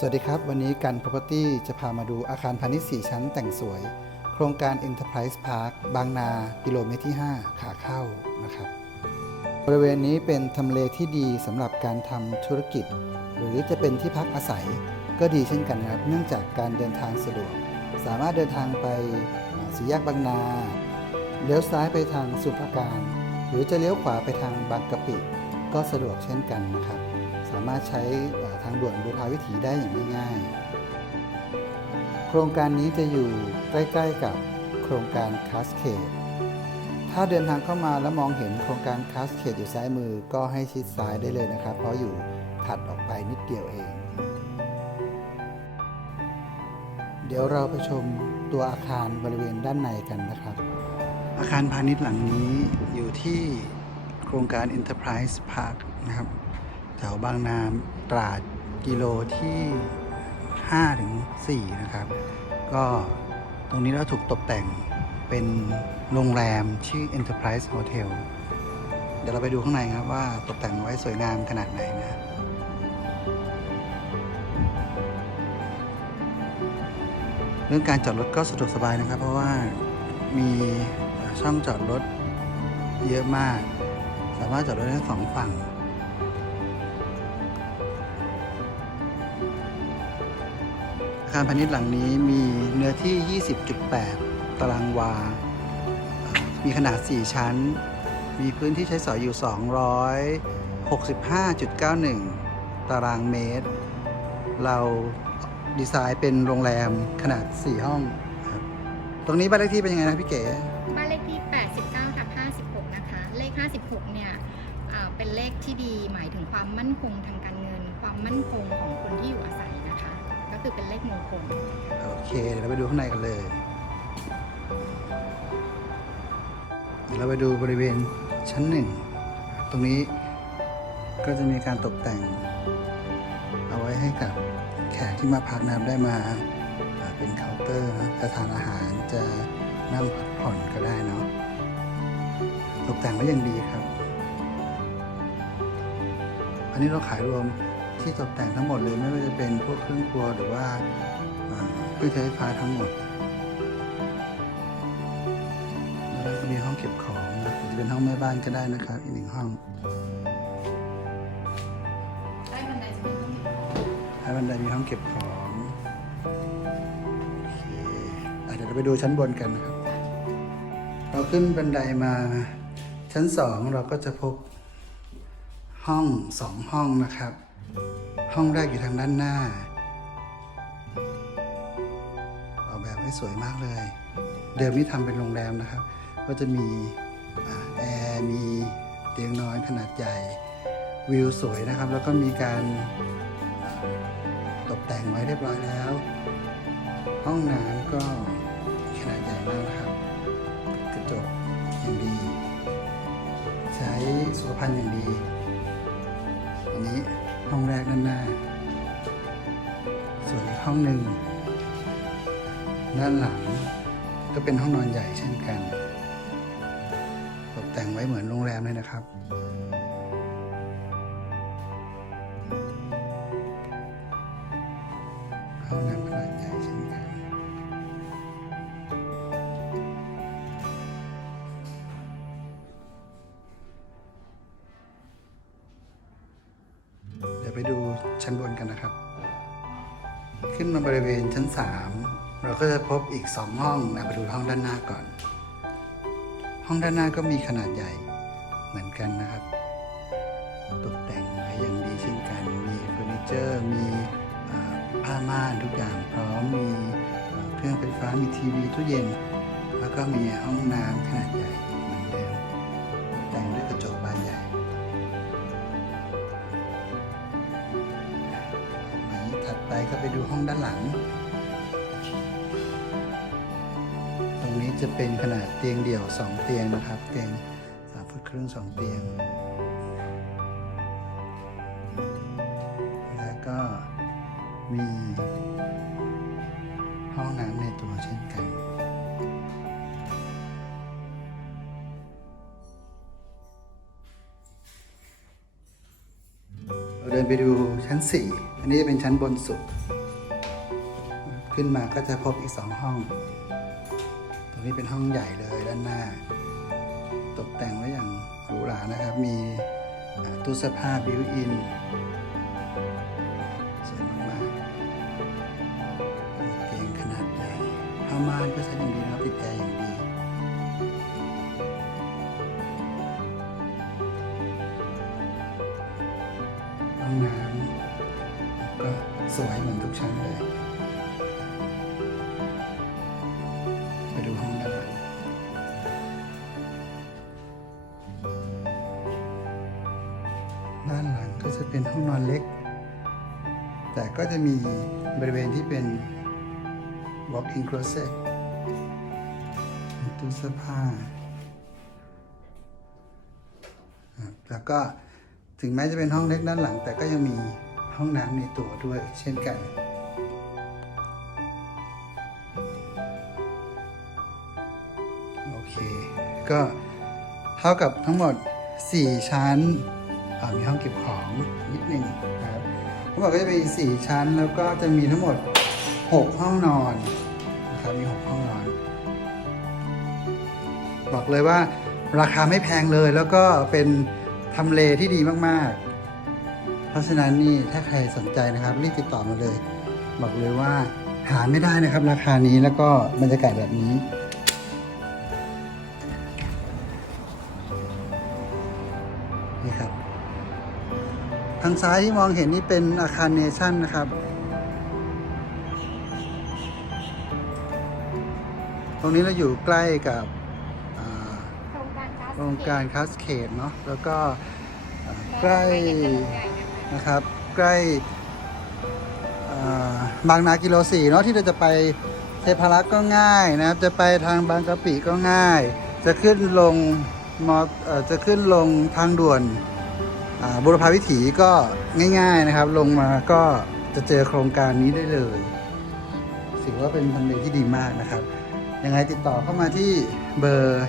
สวัสดีครับ วันนี้กัน Property จะพามาดูอาคารพาณิชย์ 4 ชั้นแต่งสวย โครงการ Enterprise Park บางนา กิโลเมตรที่ 5 ขาเข้านะครับ บริเวณนี้เป็นทำเลที่ดีสำหรับการทำธุรกิจ หรือจะเป็นที่พักอาศัยก็ดีเช่นกันนะครับ เนื่องจากการเดินทางสะดวก สามารถเดินทางไปสี่แยกบางนา เลี้ยวซ้ายไปทางสุภาการ หรือจะเลี้ยวขวาไปทางบางกะปิ ก็สะดวกเช่นกันนะครับ สามารถใช้ ทางด่วนบุรพาวิถีได้อย่างง่ายๆ โครงการนี้จะอยู่ใกล้ๆกับโครงการคาสเคดถ้าเดินทางเข้ามาแล้วมองเห็นโครงการคาสเคดอยู่ซ้ายมือก็ให้ชิดซ้ายได้เลยนะครับ เพราะอยู่ถัดออกไปนิดเดียวเอง เดี๋ยวเราไปชมตัวอาคารบริเวณด้านในกันนะครับ อาคารพาณิชย์หลังนี้อยู่ที่โครงการ Enterprise Park นะครับ แถวบางนาตราดกิโลที่5ถึง4นะครับ ก็ตรงนี้เราถูกตกแต่งเป็นโรงแรมชื่อ Enterprise Hotel เดี๋ยวเราไปดูข้างในครับว่าตกแต่งไว้สวยงามขนาดไหนนะเรื่องการจอดรถก็สะดวกสบายนะครับ เพราะว่ามีช่องจอดรถเยอะมาก สามารถจอดรถได้สองฝั่ง อาคารพาณิชย์หลังนี้มีเนื้อที่ 20.8 ตารางวา มีขนาด 4 ชั้น มีพื้นที่ใช้สอยอยู่ 265.91 ตารางเมตร เราดีไซน์เป็นโรงแรมขนาด 4 ห้องครับตรงนี้บ้านเลขที่เป็นยังไงนะพี่เก๋บ้านเลขที่ 89ทับ56 นะคะ เลข 56 เนี่ยเป็นเลขที่ดีหมายถึงความมั่นคงทางการเงิน ความมั่นคงของคนที่อยู่อาศัย ก็คือเป็นเลขมงคลโอเค เดี๋ยวเราไปดูข้างในกันเลย เดี๋ยวเราไปดูบริเวณชั้นหนึ่ง ตรงนี้ก็จะมีการตกแต่ง เอาไว้ให้กับแขกที่มาพักนะครับได้มา เป็นเคาน์เตอร์จะทานอาหารจะนั่งพักผ่อนก็ได้เนาะตกแต่งไว้อย่างดีครับ อันนี้เราขายรวม ที่ตกแต่งทั้งหมดเลยไม่ว่าจะเป็นพวกเครื่องครัวหรือว่าเครื่องใช้ไฟฟ้าทั้งหมดแล้วก็มีห้องเก็บของนะจะเป็นห้องแม่บ้านก็ได้นะครับอีกหนึ่งห้องใต้บันไดจะมีห้องเก็บของให้บันไดมีห้องเก็บของโอเคอเดี๋ยวเราไปดูชั้นบนกันนะครับ เราขึ้นบันไดมาชั้นสองเราก็จะพบห้องสองห้องนะครับ ห้องแรกอยู่ทางด้านหน้า ออกแบบไว้สวยมากเลย เดิมนี่ทำเป็นโรงแรมนะครับ ก็จะมีแอร์มีเตียงนอนขนาดใหญ่วิวสวยนะครับ แล้วก็มีการตกแต่งไว้เรียบร้อยแล้ว ห้องน้ำก็ขนาดใหญ่มากนะครับ กระจกอย่างดี ใช้สุขภัณฑ์อย่างดี ห้องแรกด้านหน้า ส่วนอีกห้องหนึ่ง ด้านหลังก็เป็นห้องนอนใหญ่เช่นกัน ตกแต่งไว้เหมือนโรงแรมเลยนะครับห้องน้ำขนาดใหญ่เช่น ขึ้นมาบริเวณชั้น 3 เราก็จะพบอีก 2 ห้องนะไปดูห้องด้านหน้าก่อน ห้องด้านหน้าก็มีขนาดใหญ่เหมือนกันนะครับ ตกแต่งไว้อย่างดีเช่นกัน มีเฟอร์นิเจอร์ มีผ้าม่านทุกอย่างพร้อม มีเครื่องไฟฟ้า มีทีวีตู้เย็น แล้วก็มีห้องน้ำขนาดใหญ่ ไปก็ไปดูห้องด้านหลัง ตรงนี้จะเป็นขนาดเตียงเดี่ยว 2 เตียงนะครับ เตียง3ฟุตครึ่ง2เตียง แล้วก็มีห้องน้ำในตัวเช่นกันเราเดินไปดูชั้น 4 นนนี้จะเป็นชั้นบนสุด ขึ้นมาก็จะพบอีกสองห้อง ตรงนี้เป็นห้องใหญ่เลยด้านหน้า ตกแต่งไว้อย่างหรูหรานะครับ มีตู้เสื้อผ้าบิวอินสวยมากๆเตียงขนาดใหญ่ผ้าม่านก็ใช้อย่างดีนะครับติดแอร์ ชั้นเลยไปดูห้องด้านหลังด้านหลังก็จะเป็นห้องนอนเล็ก แต่ก็จะมีบริเวณที่เป็น walk-in closet ตู้เสื้อผ้า แล้วก็ถึงแม้จะเป็นห้องเล็กด้านหลัง แต่ก็ยังมีห้องน้ำในตัวด้วยเช่นกัน ก็เท่ากับทั้งหมด 4 ชั้นมีห้องเก็บของนิดหนึ่งครับทั้งหมดก็จะมี4ชั้นแล้วก็จะมีทั้งหมด 6 ห้องนอนนะครับมี 6 ห้องนอน บอกเลยว่าราคาไม่แพงเลยแล้วก็เป็นทำเลที่ดีมากๆ เพราะฉะนั้นนี่ถ้าใครสนใจนะครับรีบติดต่อมาเลย บอกเลยว่าหาไม่ได้นะครับราคานี้แล้วก็บรรยากาศแบบนี้ ทางซ้ายที่มองเห็นนี่เป็นอาคารเนชั่นนะครับ ตรงนี้เราอยู่ใกล้กับโครงการคาสโครงการคัสเคดเนาะ แล้วก็ใกล้นะครับ ใกล้บางนากิโลสี่เนาะที่เราจะไปเทพารักษ์ก็ง่ายนะครับ จะไปทางบางกะปิก็ง่าย จะขึ้นลงมอจะขึ้นลงทางด่วน บุรพาวิถีก็ง่าย ๆนะครับ ลงมาก็จะเจอโครงการนี้ได้เลยถือว่าเป็นทำเลที่ดีมากนะครับ ยังไงติดต่อเข้ามาที่เบอร์